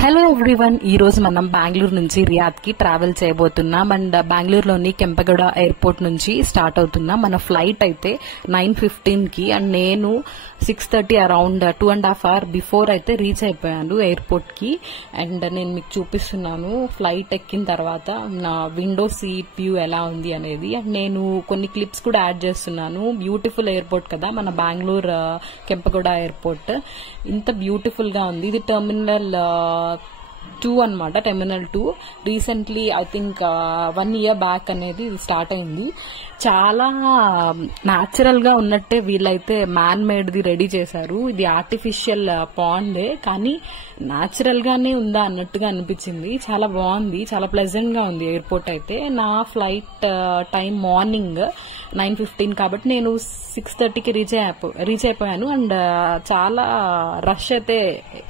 Hello everyone, ఈ రోజు మనం బెంగళూరు నుంచి రియాద్ కి ట్రావెల్ చేయబోతున్నాం. అండ్ బెంగళూరులోని కెంపగౌడ ఎయిర్పోర్ట్ నుంచి స్టార్ట్ అవుతున్నాం. మన ఫ్లైట్ అయితే 9:15 కి అండ్ నేను 6:30 అరౌండ్ 2.5 hours బిఫోర్ అయితే రీచ్ అయిపోయాను ఎయిర్పోర్ట్ కి. అండ్ నేను మీకు చూపిస్తున్నాను ఫ్లైట్ ఎక్కిన తర్వాత నా విండో సీట్ వ్యూ ఎలా ఉంది అనేది. అండ్ నేను కొన్ని క్లిప్స్ కూడా యాడ్ చేస్తున్నాను. బ్యూటిఫుల్ ఎయిర్పోర్ట్ కదా మన బెంగళూరు కెంపగౌడ ఎయిర్పోర్ట్. ఇంత బ్యూటిఫుల్ గా ఉంది. ఇది టెర్మినల్ 2 అన్నమాట. Terminal 2 recently I think 1 year back అనేది స్టార్ట్ అయింది. చాలా న్యాచురల్ గా ఉన్నట్టే వీళ్ళైతే మ్యాన్ మేడ్ ది రెడీ చేశారు. ఇది ఆర్టిఫిషియల్ పాండే కానీ న్యాచురల్ గానే ఉందా అన్నట్టుగా అనిపించింది. చాలా బాగుంది, చాలా ప్లెజెంట్ గా ఉంది ఎయిర్పోర్ట్ అయితే. నా ఫ్లైట్ టైం మార్నింగ్ 9:15 కాబట్టి నేను 6:30కి రీచ్ అయిపోయాను. అండ్ చాలా రష్ అయితే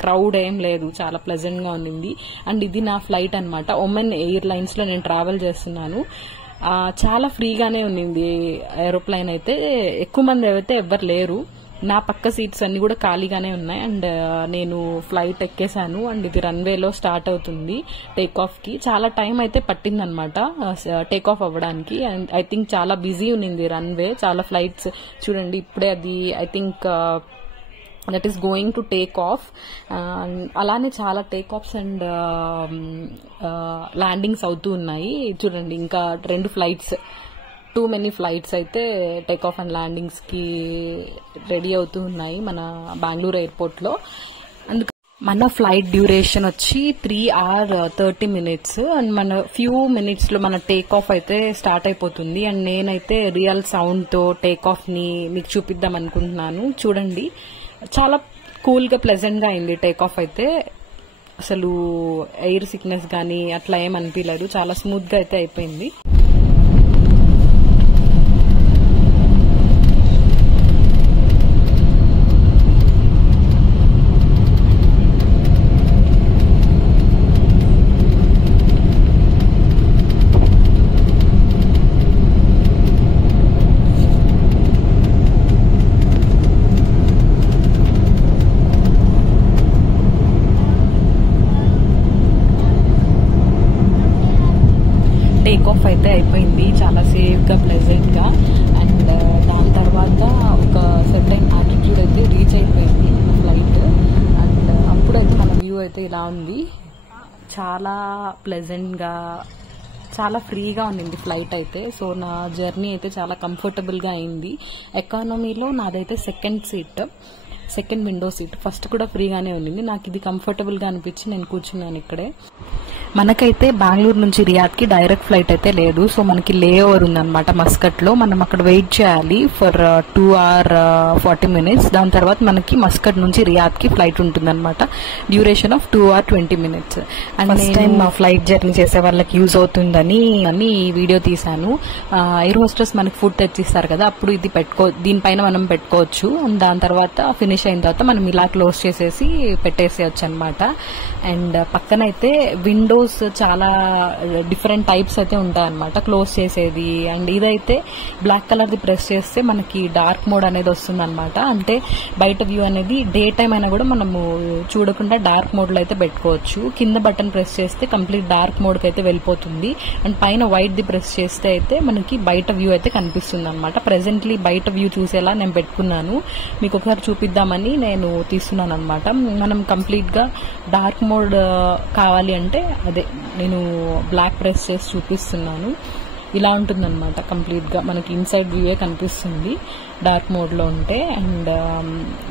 క్రౌడ్ ఏం లేదు, చాలా ప్లెజెంట్ గా ఉంది. అండ్ ఇది నా ఫ్లైట్ అన్నమాట. ఒమెన్ ఎయిర్లైన్స్ లో నేను ట్రావెల్ చేస్తున్నాను. చాలా ఫ్రీగానే ఉంది ఏరోప్లైన్ అయితే. ఎక్కువ మంది అయితే ఎవ్వరు లేరు. నా పక్క సీట్స్ అన్ని కూడా ఖాళీగానే ఉన్నాయి. అండ్ నేను ఫ్లైట్ ఎక్కేసాను. అండ్ ఇది రన్వేలో స్టార్ట్ అవుతుంది టేక్ ఆఫ్ కి. చాలా టైం అయితే పట్టింది అనమాట టేక్ ఆఫ్ అవ్వడానికి. అండ్ ఐ థింక్ చాలా బిజీ ఉంది రన్వే. చాలా ఫ్లైట్స్ చూడండి, ఇప్పుడే అది I think that is going to take off. అలానే చాలా టేక్ ఆఫ్స్ అండ్ ల్యాండింగ్స్ అవుతూ ఉన్నాయి. చూడండి, ఇంకా 2 ఫ్లైట్స్, టూ మెనీ ఫ్లైట్స్ అయితే టేక్ ఆఫ్ అండ్ ల్యాండింగ్స్ కి రెడీ అవుతూ ఉన్నాయి మన బెంగళూరు ఎయిర్పోర్ట్ లో. అందుకు మన ఫ్లైట్ డ్యూరేషన్ వచ్చి 3 hours 30 minutes. అండ్ మన ఫ్యూ మినిట్స్ లో మన టేక్ ఆఫ్ అయితే స్టార్ట్ అయిపోతుంది. అండ్ నేనైతే రియల్ సౌండ్ తో టేక్ ఆఫ్ ని మీకు చూపిద్దాం అనుకుంటున్నాను. చూడండి, చాలా కూల్ గా ప్లెజెంట్ గా అయింది టేక్ ఆఫ్ అయితే. అసలు ఎయిర్ సిక్నెస్ గానీ అట్లా ఏం అనిపించలేదు. చాలా స్మూత్ గా అయితే అయిపోయింది. టేక్ ఆఫ్ అయితే అయిపోయింది చాలా సేఫ్ గా, ప్లెజెంట్ గా. అండ్ దాని తర్వాత ఒక సర్టెన్ ఆల్టిట్యూడ్ అయితే రీచ్ అయిపోయింది మన ఫ్లైట్. అండ్ అప్పుడైతే మన వ్యూ అయితే ఇలా ఉంది. చాలా ప్లెజెంట్ గా, చాలా ఫ్రీగా ఉంది ఫ్లైట్ అయితే. సో నా జర్నీ అయితే చాలా కంఫర్టబుల్ గా అయింది. ఎకానమీలో నాదైతే సెకండ్ విండో సీట్. ఫస్ట్ కూడా ఫ్రీగానే ఉంది. నాకు ఇది కంఫర్టబుల్ గా అనిపించి నేను కూర్చున్నాను ఇక్కడే. మనకైతే బెంగళూరు నుంచి రియాద్ కి డైరెక్ట్ ఫ్లైట్ అయితే లేదు. సో మనకి లే ఓవర్ ఉందన్నమాట మస్కట్ లో. మనం అక్కడ వెయిట్ చేయాలి ఫర్ 2 hours 40 minutes. దాని తర్వాత మనకి మస్కట్ నుంచి రియాద్ కి ఫ్లైట్ ఉంటుందన్నమాట. Duration of 2 hours 20 minutes. And first time మా ఫ్లైట్ జర్నీ చేసే వాళ్ళకి యూజ్ అవుతుందని ఈ వీడియో తీసాను. ఎయిర్ హోస్టెస్ మనకి ఫుడ్ తెచ్చిస్తారు కదా, అప్పుడు ఇది దీనిపైన మనం పెట్టుకోవచ్చు. అండ్ దాని తర్వాత ఫినిష్ అయిన తర్వాత మనం ఇలా క్లోజ్ చేసేసి పెట్టేసేయచ్చు అనమాట. అండ్ పక్కనైతే విండోస్ చాలా డిఫరెంట్ టైప్స్ అయితే ఉంటాయి అనమాట క్లోజ్ చేసేది. అండ్ ఇదైతే బ్లాక్ కలర్ ది ప్రెస్ చేస్తే మనకి డార్క్ మోడ్ అనేది వస్తుంది అనమాట. అంటే బయట వ్యూ అనేది డే టైం అయినా కూడా మనము చూడకుండా డార్క్ మోడ్ లో అయితే పెట్టుకోవచ్చు. కింద బటన్ ప్రెస్ చేస్తే కంప్లీట్ డార్క్ మోడ్ కి అయితే వెళ్ళిపోతుంది. అండ్ పైన వైట్ ది ప్రెస్ చేస్తే అయితే మనకి బయట వ్యూ అయితే కనిపిస్తుంది అనమాట. ప్రెసెంట్లీ బయట వ్యూ చూసేలా నేను పెట్టుకున్నాను, మీకు ఒకసారి చూపిద్దామని నేను తీస్తున్నాను అనమాట. మనం కంప్లీట్ గా డార్క్ మోడ్ కావాలి అంటే అదే నేను బ్లాక్ ప్రెస్ చేసి చూపిస్తున్నాను. ఇలా ఉంటుందన్నమాట కంప్లీట్ గా మనకి ఇన్సైడ్ వ్యూ కనిపిస్తుంది డార్క్ మోడ్ లో ఉంటే. అండ్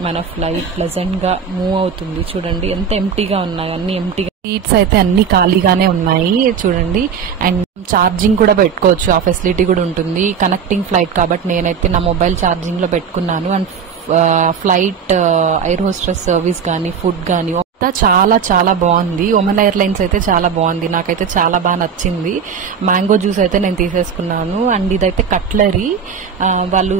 మన ఫ్లైట్ ప్లెజెంట్ గా మూవ్ అవుతుంది. చూడండి ఎంత ఎంటీగా ఉన్నాయి, అన్ని ఎంటీగా. సీట్స్ అయితే అన్ని ఖాళీగానే ఉన్నాయి చూడండి. అండ్ ఛార్జింగ్ కూడా పెట్టుకోవచ్చు, ఆ ఫెసిలిటీ కూడా ఉంటుంది. కనెక్టింగ్ ఫ్లైట్ కాబట్టి నేనైతే నా మొబైల్ ఛార్జింగ్ లో పెట్టుకున్నాను. And flight air hostess service గానీ ఫుడ్ గానీ చాలా చాలా బాగుంది. ఒమెన్ ఎయిర్లైన్స్ అయితే చాలా బాగుంది, నాకైతే చాలా బాగా నచ్చింది. మ్యాంగో జ్యూస్ అయితే నేను తీసేసుకున్నాను. అండ్ ఇదైతే కట్లరీ. వాళ్ళు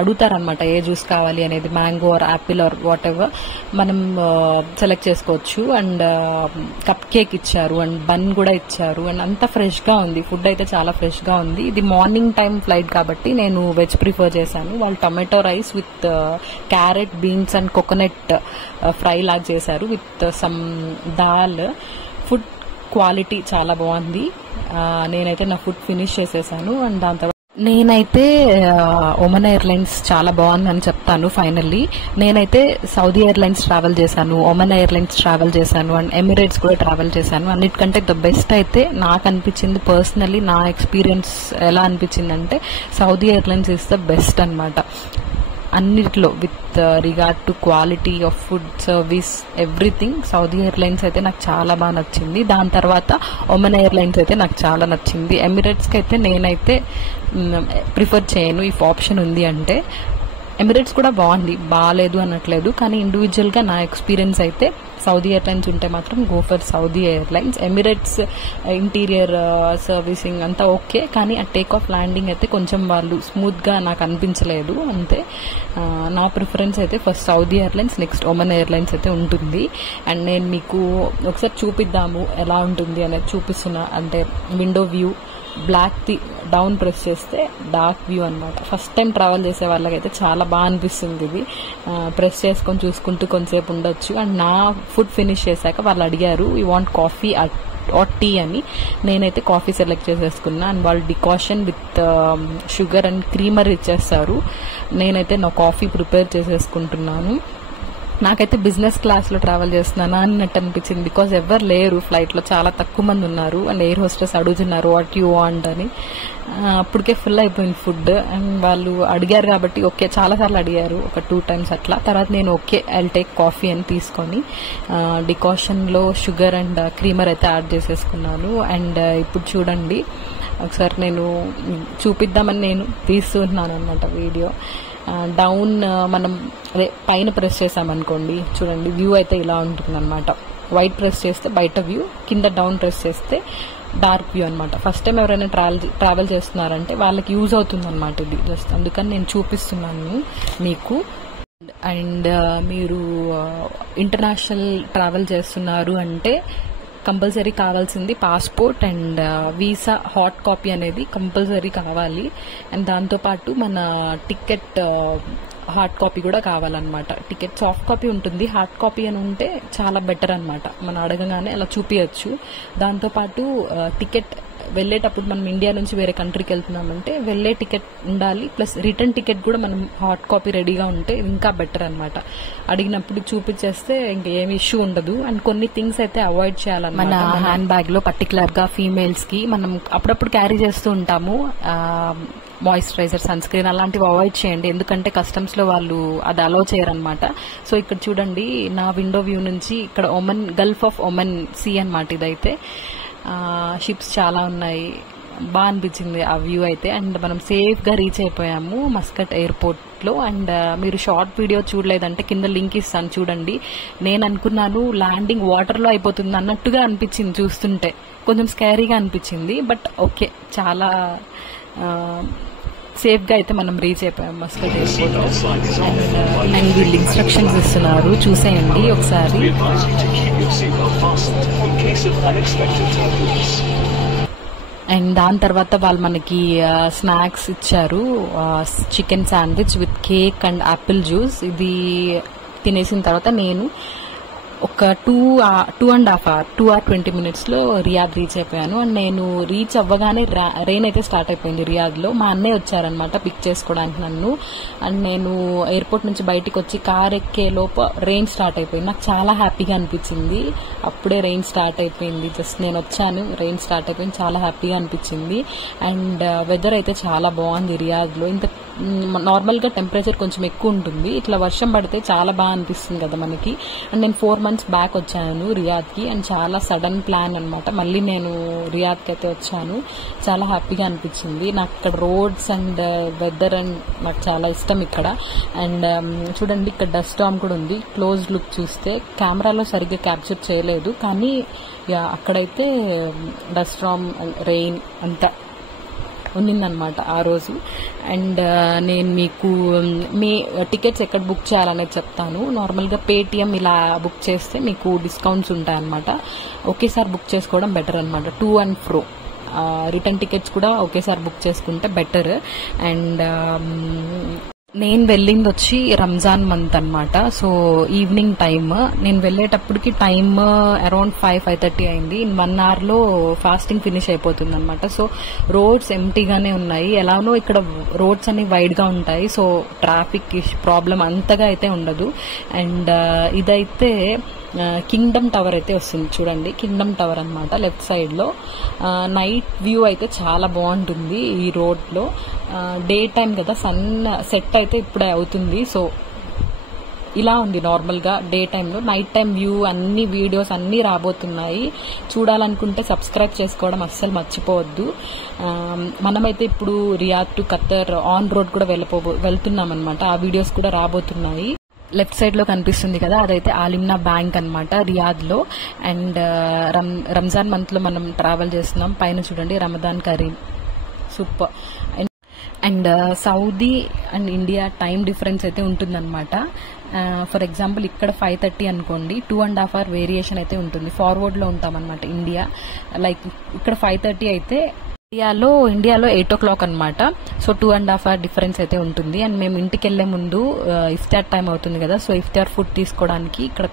అడుగుతారనమాట ఏ జ్యూస్ కావాలి అనేది, mango or apple or whatever మనం సెలెక్ట్ చేసుకోవచ్చు. అండ్ కప్ కేక్ ఇచ్చారు అండ్ బన్ కూడా ఇచ్చారు. అండ్ అంతా ఫ్రెష్ గా ఉంది, ఫుడ్ అయితే చాలా ఫ్రెష్ గా ఉంది. ఇది మార్నింగ్ టైం ఫ్లైట్ కాబట్టి నేను వెజ్ ప్రిఫర్ చేశాను. వాళ్ళు tomato rice with carrot, beans and coconut fry లాగా చేశారు. With some dal. Food quality చాలా బాగుంది. నేనైతే నా ఫుడ్ ఫినిష్ చేసేసాను. అండ్ దాని తర్వాత నేనైతే ఒమన్ ఎయిర్లైన్స్ చాలా బాగుందని చెప్తాను. ఫైనల్లీ నేనైతే సౌదీ ఎయిర్లైన్స్ ట్రావెల్ చేశాను, ఒమన్ ఎయిర్లైన్స్ ట్రావెల్ చేశాను, అండ్ ఎమిరేట్స్ కూడా ట్రావెల్ చేశాను. అన్నిటికంటే ద బెస్ట్ అయితే నాకు అనిపించింది, పర్సనల్లీ నా ఎక్స్పీరియన్స్ ఎలా అనిపించిందంటే Saudi airlines is the best అనమాట. అన్నిట్లో with regard to quality of food, service, everything Saudi airlines అయితే నాకు చాలా బాగా నచ్చింది. దాని తర్వాత ఒమన్ ఎయిర్లైన్స్ అయితే నాకు చాలా నచ్చింది. ఎమిరేట్స్కి అయితే నేనైతే ప్రిఫర్ చేయను ఇఫ్ ఆప్షన్ ఉంది అంటే. ఎమిరేట్స్ కూడా బాగుంది, బాగాలేదు అనట్లేదు, కానీ ఇండివిజువల్గా నా ఎక్స్పీరియన్స్ అయితే సౌదీ ఎయిర్లైన్స్ ఉంటే మాత్రం go for Saudi airlines. Emirates interior servicing అంతా ఓకే, కానీ ఆ టేక్ ఆఫ్ ల్యాండింగ్ అయితే కొంచెం వాళ్ళు స్మూత్గా నాకు అనిపించలేదు అంతే. నా ప్రిఫరెన్స్ అయితే first Saudi airlines, next Oman airlines అయితే ఉంటుంది. అండ్ నేను మీకు ఒకసారి చూపిద్దాము ఎలా ఉంటుంది అనేది చూపిస్తున్నా. అంటే window view block down press చేస్తే డార్క్ వ్యూ అనమాట. ఫస్ట్ టైం ట్రావెల్ చేసే వాళ్ళకైతే చాలా బాగా అనిపిస్తుంది ఇది. ప్రెస్ చేసుకొని చూసుకుంటూ కొంతసేపు ఉండొచ్చు. అండ్ నా ఫుడ్ ఫినిష్ చేశాక వాళ్ళు అడిగారు you want coffee or tea అని. నేనైతే కాఫీ సెలెక్ట్ చేసేసుకున్నా. అండ్ వాళ్ళు decoction with sugar and creamer ఇచ్చేస్తారు. నేనైతే నా కాఫీ ప్రిపేర్ చేసేసుకుంటున్నాను. నాకైతే బిజినెస్ క్లాస్లో ట్రావెల్ చేస్తున్నానా అన్నట్టు అనిపించింది. బికాజ్ ఎవరు లేరు ఫ్లైట్లో, చాలా తక్కువ మంది ఉన్నారు. అండ్ ఎయిర్ హోస్టెస్ అడుగుతున్నారు వాట్ యూ వాంట్ అని. అప్పటికే ఫుల్ అయిపోయింది ఫుడ్. అండ్ వాళ్ళు అడిగారు కాబట్టి ఓకే, చాలాసార్లు అడిగారు, ఒక 2 times అట్లా. తర్వాత నేను ఓకే ఐల్ టేక్ కాఫీ అని తీసుకొని డికాషన్లో షుగర్ అండ్ క్రీమర్ అయితే యాడ్ చేసేసుకున్నాను. అండ్ ఇప్పుడు చూడండి, ఒకసారి నేను చూపిద్దామని నేను తీస్తున్నాను అనమాట వీడియో. డౌన్ మనం అదే పైన ప్రెస్ చేసామనుకోండి, చూడండి వ్యూ అయితే ఇలా ఉంటుంది అనమాట. వైట్ ప్రెస్ చేస్తే బయట వ్యూ, కింద డౌన్ ప్రెస్ చేస్తే డార్క్ వ్యూ అనమాట. ఫస్ట్ టైం ఎవరైనా ట్రావెల్ చేస్తున్నారంటే వాళ్ళకి యూజ్ అవుతుంది అనమాట ఇది. జస్ట్ అందుకని నేను చూపిస్తున్నాను మీకు. అండ్ మీరు ఇంటర్నేషనల్ ట్రావెల్ చేస్తున్నారు అంటే కంపల్సరీ కావాల్సింది passport and visa hot copy అనేది కంపల్సరీ కావాలి. అండ్ దాంతోపాటు మన టికెట్ హార్డ్ కాపీ కూడా కావాలన్నమాట. టికెట్ సాఫ్ట్ కాపీ ఉంటుంది, హార్డ్ కాపీ అని ఉంటే చాలా బెటర్ అనమాట. మనం అడగగానే అలా చూపించచ్చు. దాంతోపాటు టికెట్ వెళ్ళేటప్పుడు మనం ఇండియా నుంచి వేరే కంట్రీకి వెళ్తున్నామంటే వెళ్ళే టికెట్ ఉండాలి, ప్లస్ రిటర్న్ టికెట్ కూడా మనం హార్డ్ కాపీ రెడీగా ఉంటే ఇంకా బెటర్ అనమాట. అడిగినప్పుడు చూపించేస్తే ఇంకా ఏమి ఇష్యూ ఉండదు. అండ్ కొన్ని థింగ్స్ అయితే అవాయిడ్ చేయాలన్నమాట. మన హ్యాండ్ బ్యాగ్ లో పర్టికులర్ గా ఫీమేల్స్ కి మనం అప్పుడప్పుడు క్యారీ చేస్తూ ఉంటాము మాయిశ్చరైజర్, సన్ స్క్రీన్ అలాంటివి అవాయిడ్ చేయండి. ఎందుకంటే కస్టమ్స్ లో వాళ్ళు అది అలౌ చేయరనమాట. సో ఇక్కడ చూడండి నా విండో వ్యూ నుంచి ఇక్కడ Oman, Gulf of Oman sea అనమాట ఇదైతే. షిప్స్ చాలా ఉన్నాయి, బాగా అనిపించింది ఆ వ్యూ అయితే. అండ్ మనం సేఫ్ గా రీచ్ అయిపోయాము మస్కట్ ఎయిర్పోర్ట్ లో. అండ్ మీరు షార్ట్ వీడియో చూడలేదంటే కింద లింక్ ఇస్తాను చూడండి. నేను అనుకున్నాను ల్యాండింగ్ వాటర్ లో అయిపోతుంది అన్నట్టుగా అనిపించింది చూస్తుంటే, కొంచెం స్కేరీగా అనిపించింది. బట్ ఓకే, చాలా సేఫ్ గా అయితే మనం రీచ్ అయిపోయాం మస్కట్ ఎయిర్పోర్ట్. అండ్ వీళ్ళు ఇన్స్ట్రక్షన్స్ ఇస్తున్నారు, చూసేయండి ఒకసారి. అండ్ దాని తర్వాత వాళ్ళు మనకి స్నాక్స్ ఇచ్చారు, chicken sandwich with cake and Apple juice. ఇది తినేసిన తర్వాత నేను ఒక 2.5 hours 2 hours 20 minutes లో రియాద్ రీచ్ అయిపోయాను. అండ్ నేను రీచ్ అవ్వగానే రెయిన్ అయితే స్టార్ట్ అయిపోయింది రియాద్ లో. మా అన్నయ్య వచ్చారనమాట పిక్ చేసుకోవడానికి నన్ను. అండ్ నేను ఎయిర్పోర్ట్ నుంచి బయటికి వచ్చి కార్ ఎక్కే లోపు రెయిన్ స్టార్ట్ అయిపోయింది. నాకు చాలా హ్యాపీగా అనిపించింది, అప్పుడే రెయిన్ స్టార్ట్ అయిపోయింది. జస్ట్ నేను వచ్చాను, రెయిన్ స్టార్ట్ అయిపోయింది, చాలా హ్యాపీగా అనిపించింది. అండ్ వెదర్ అయితే చాలా బాగుంది రియాద్ లో. ఇంత నార్మల్ గా టెంపరేచర్ కొంచెం ఎక్కువ ఉంటుంది, ఇట్లా వర్షం పడితే చాలా బాగా అనిపిస్తుంది కదా మనకి. అండ్ నేను 4 months బ్యాక్ వచ్చాను రియాద్ కి. అండ్ చాలా సడన్ ప్లాన్ అనమాట, మళ్ళీ నేను రియాద్ కి అయితే వచ్చాను. చాలా హ్యాపీగా అనిపించింది నాకు ఇక్కడ రోడ్స్ అండ్ వెదర్ అండ్ నాకు చాలా ఇష్టం ఇక్కడ. అండ్ చూడండి ఇక్కడ డస్ట్ స్టార్మ్ కూడా ఉంది. క్లోజ్ లుక్ చూస్తే కెమెరాలో సరిగ్గా క్యాప్చర్ చేయలేదు, కానీ అక్కడైతే డస్ట్ స్టార్మ్, రెయిన్ అంతా ఉన్నిందనమాట ఆ రోజు. అండ్ నేను మీకు మీ టికెట్స్ ఎక్కడ బుక్ చేయాలనేది చెప్తాను. నార్మల్గా పేటిఎం ఇలా బుక్ చేస్తే మీకు డిస్కౌంట్స్ ఉంటాయన్నమాట. ఒకేసారి బుక్ చేసుకోవడం బెటర్ అనమాట, to and fro. Return tickets కూడా ఒకేసారి బుక్ చేసుకుంటే బెటర్. అండ్ నేను వెళ్ళింది వచ్చి రంజాన్ మంత్ అన్నమాట. సో ఈవినింగ్ టైమ్ నేను వెళ్ళేటప్పటికి టైమ్ అరౌండ్ 5:30 అయింది. ఇన్ 1 hour లో ఫాస్టింగ్ ఫినిష్ అయిపోతుంది అనమాట. సో రోడ్స్ ఎంటీగానే ఉన్నాయి. ఎలానో ఇక్కడ రోడ్స్ అన్ని వైడ్ గా ఉంటాయి. సో ట్రాఫిక్ ప్రాబ్లం అంతగా అయితే ఉండదు. అండ్ ఇదైతే కింగ్డమ్ టవర్ అయితే వస్తుంది చూడండి. కింగ్డమ్ టవర్ అన్నమాట లెఫ్ట్ సైడ్ లో. నైట్ వ్యూ అయితే చాలా బాగుంటుంది ఈ రోడ్ లో. డే టైం కదా, సన్ సెట్ అయితే ఇప్పుడే అవుతుంది. సో ఇలా ఉంది నార్మల్ గా డే టైంలో. నైట్ టైం వ్యూ అన్ని వీడియోస్ అన్ని రాబోతున్నాయి. చూడాలనుకుంటే సబ్స్క్రైబ్ చేసుకోవడం అస్సలు మర్చిపోవద్దు. మనమైతే ఇప్పుడు Riyadh to Khattar on road కూడా వెళ్తున్నాం అనమాట. ఆ వీడియోస్ కూడా రాబోతున్నాయి. లెఫ్ట్ సైడ్ లో కనిపిస్తుంది కదా, అదైతే ఆలిమ్నా బ్యాంక్ అన్నమాట రియాద్ లో. అండ్ రంజాన్ మంత్ లో మనం ట్రావెల్ చేస్తున్నాం. పైన చూడండి Ramadan Karim, super. And Saudi and India time difference అయితే ఉంటుందన్నమాట. ఫర్ ఎగ్జాంపుల్ ఇక్కడ 5:30 అనుకోండి, 2.5 hour వేరియేషన్ అయితే ఉంటుంది. ఫార్వర్డ్ లో ఉంటాం అనమాట ఇండియా. లైక్ ఇక్కడ 5:30 అయితే ఇండియాలో 8 o'clock అనమాట. సో 2.5 hour డిఫరెన్స్ అయితే ఉంటుంది. అండ్ మేము ఇంటికి వెళ్లే ముందు ఇఫ్తార్ టైం అవుతుంది కదా, సో ఇఫ్తార్ ఫుడ్ తీసుకోవడానికి ఇక్కడ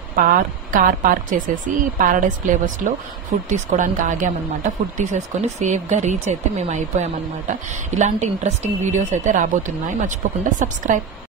కార్ పార్క్ చేసేసి పారడైజ్ ఫ్లేవర్స్ లో ఫుడ్ తీసుకోవడానికి ఆగామన్నమాట. ఫుడ్ తీసేసుకొని సేఫ్ గా రీచ్ అయితే మేము అయిపోయామన్నమాట. ఇలాంటి ఇంట్రెస్టింగ్ వీడియోస్ అయితే రాబోతున్నాయి. మర్చిపోకుండా సబ్స్క్రైబ్.